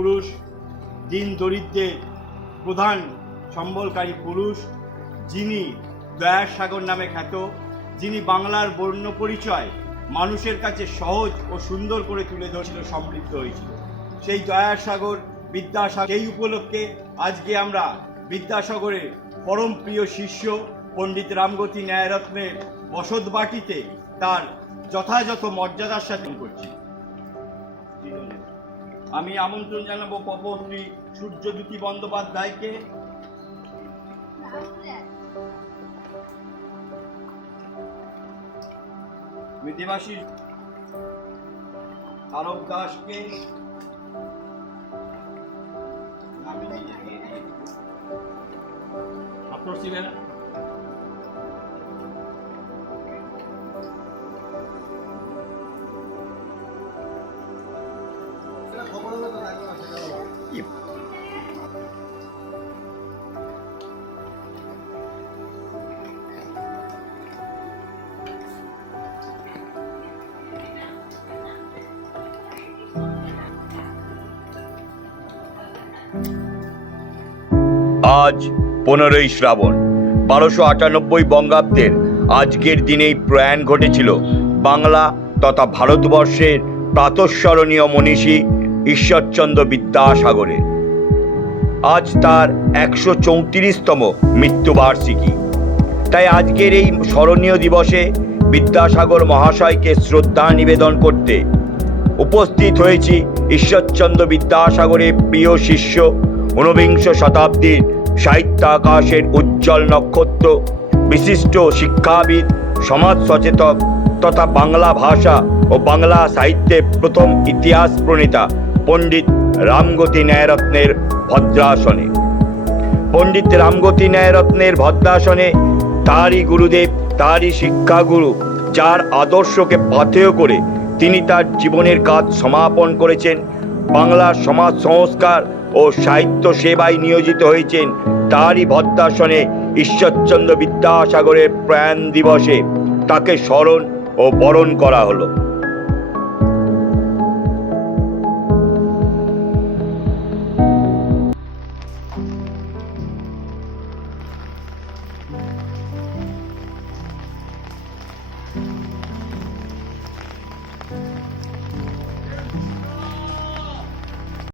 পুরুষ, দিন দরিদ্রের প্রধান সম্বলকারী পুরুষ, যিনি দয়ার সাগর নামে খ্যাত, যিনি বাংলার বর্ণ পরিচয় মানুষের কাছে সহজ ও সুন্দর করে তুলে ধরছিল সমৃদ্ধ হয়েছিল। সেই দয়ার সাগর বিদ্যাসাগর এই উপলক্ষে আজকে আমরা বিদ্যাসাগরের পরম প্রিয় শিষ্য পণ্ডিত রামগতি ন্যায়রত্নের বসত বাটিতে তার যথাযথ মর্যাদার সাথে করছি। আমি আমন্ত্রণ জানাব পপশ্রী সূর্যজ্যোতি বন্দ্যোপাধ্যায়কে আমি দেবাশিস আরব দাসকে। আপনার ছিলেন আজ পনেরোই শ্রাবণ, বারোশো আটানব্বই বঙ্গাব্দের আজকের দিনেই প্রয়াণ ঘটেছিল বাংলা তথা ভারতবর্ষের প্রাতঃস্মরণীয় মনীষী ঈশ্বরচন্দ্র বিদ্যাসাগরের আজ তার একশো চৌত্রিশতম মৃত্যুবার্ষিকী। তাই আজকের এই স্মরণীয় দিবসে বিদ্যাসাগর মহাশয়কে শ্রদ্ধা নিবেদন করতে উপস্থিত হয়েছি ঈশ্বরচন্দ্র বিদ্যাসাগরের প্রিয় শিষ্য ঊনবিংশ শতাব্দীর সাহিত্য আকাশের উজ্জ্বল নক্ষত্র, বিশিষ্ট শিক্ষাবিদ, সমাজ সচেতক তথা বাংলা ভাষা ও বাংলা সাহিত্যের প্রথম ইতিহাস প্রণেতা পণ্ডিত রামগতি ন্যায়রত্নের ভদ্রাসনে। পণ্ডিত রামগতি ন্যায়রত্নের ভদ্রাসনে তারই গুরুদেব, তারই শিক্ষাগুরু, যার আদর্শকে পাথেয় করে তিনি তার জীবনের কাজ সমাপন করেছেন। বাংলার সমাজ সংস্কার ও সাহিত্য সেবায় নিয়োজিত হয়েছেন। তারই ভদ্রাসনে ঈশ্বরচন্দ্র বিদ্যাসাগরের প্রয়াণ দিবসে তাকে স্মরণ ও বরণ করা হলো।